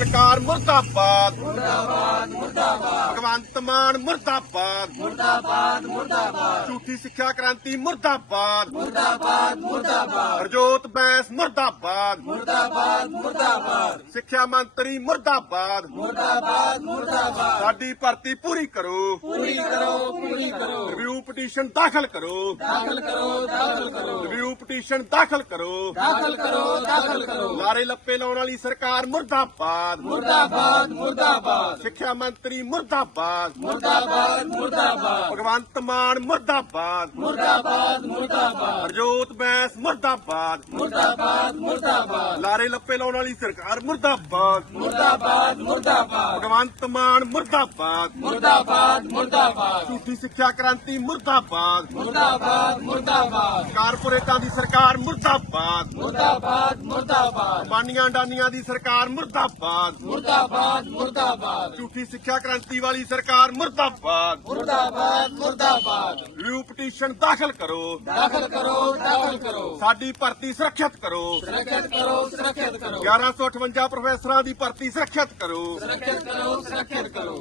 ਸਰਕਾਰ ਮੁਰਦਾਬਾਦ। ਮੁਰਦਾਬਾਦ ਮੁਰਦਾਬਾਦ। ਭਗਵੰਤ ਮਾਨ ਮੁਰਦਾਬਾਦ। ਮੁਰਦਾਬਾਦ ਮੁਰਦਾਬਾਦ। ਝੂਠੀ ਸਿੱਖਿਆ ਕ੍ਰਾਂਤੀ ਮੁਰਦਾਬਾਦ। ਮੁਰਦਾਬਾਦ ਮੁਰਦਾਬਾਦ। ਹਰਜੋਤ ਬੈਂਸ ਮੁਰਦਾਬਾਦ। ਮੁਰਦਾਬਾਦ ਮੁਰਦਾਬਾਦ। ਸਿੱਖਿਆ ਮੰਤਰੀ ਮੁਰਦਾਬਾਦ। ਮੁਰਦਾਬਾਦ ਮੁਰਦਾਬਾਦ। ਸਾਡੀ ਭਰਤੀ ਪੂਰੀ ਕਰੋ। ਪੂਰੀ ਕਰੋ ਪੂਰੀ ਕਰੋ। ਰਿਵਿਊ ਪਟੀਸ਼ਨ ਦਾਖਲ ਕਰੋ। ਦਾਖਲ ਕਰੋ ਦਾਖਲ ਕਰੋ। ਰਿਵਿਊ ਪਟੀਸ਼ਨ ਦਾਖਲ ਕਰੋ। ਦਾਖਲ ਕਰੋ ਦਾਖਲ ਕਰੋ। ਲਾਰੇ ਲੱਪੇ ਲਾਉਣ ਵਾਲੀ ਸਰਕਾਰ ਮੁਰਦਾਬਾਦ। ਮੁਰਦਾਬਾਦ ਮੁਰਦਾਬਾਦ। ਸਿੱਖਿਆ ਮੰਤਰੀ ਮੁਰਦਾਬਾਦ। ਮੁਰਦਾਬਾਦ ਮੁਰਦਾਬਾਦ। ਭਗਵੰਤ ਮਾਨ ਮੁਰਦਾਬਾਦ। ਮੁਰਦਾਬਾਦ ਮੁਰਦਾਬਾਦ। ਹਰਜੋਤ ਬੈਂਸ ਮੁਰਦਾਬਾਦ। ਮੁਰਦਾਬਾਦ ਮੁਰਦਾਬਾਦ। ਲਾਰੇ ਲੱਪੇ ਲਾਉਣ ਵਾਲੀ ਸਰਕਾਰ ਮੁਰਦਾਬਾਦ। ਮੁਰਦਾਬਾਦ ਮੁਰਦਾਬਾਦ। ਭਗਵੰਤ ਮਾਨ ਮੁਰਦਾਬਾਦ। ਮੁਰਦਾਬਾਦ ਮੁਰਦਾਬਾਦ। ਝੂਠੀ ਸਿੱਖਿਆ ਕ੍ਰਾਂਤੀ ਮੁਰਦਾਬਾਦ। ਮੁਰਦਾਬਾਦ ਮੁਰਦਾਬਾਦ। ਕਾਰਪੋਰੇਟਾਂ ਦੀ ਸਰਕਾਰ ਮੁਰਦਾਬਾਦ। ਮੁਰਦਾਬਾਦ ਮੁਰਦਾਬਾਦ। ਬਾਨੀਆਂ ਡਾਨੀਆਂ ਦੀ ਸਰਕਾਰ ਮੁਰਦਾਬਾਦ। ਮੁਰਦਾਬਾਦ ਮੁਰਦਾਬਾਦ। ਝੂਠੀ ਸਿੱਖਿਆ ਕ੍ਰਾਂਤੀ ਵਾਲੀ ਸਰਕਾਰ ਮੁਰਦਾਬਾਦ। ਮੁਰਦਾਬਾਦ ਮੁਰਦਾਬਾਦ। ਰਿਵਿਊ ਪਟੀਸ਼ਨ ਦਾਖਲ ਕਰੋ। ਦਾਖਲ ਕਰੋ ਦਾਖਲ ਕਰੋ। ਸਾਡੀ ਭਰਤੀ ਸੁਰੱਖਿਅਤ ਕਰੋ। ਸੁਰੱਖਿਅਤ ਕਰੋ ਸੁਰੱਖਿਅਤ ਕਰੋ। 1158 ਪ੍ਰੋਫੈਸਰਾਂ ਦੀ ਭਰਤੀ ਸੁਰੱਖਿਅਤ ਕਰੋ। ਸੁਰੱਖਿਅਤ ਕਰੋ ਸੁਰੱਖਿਅਤ ਕਰੋ।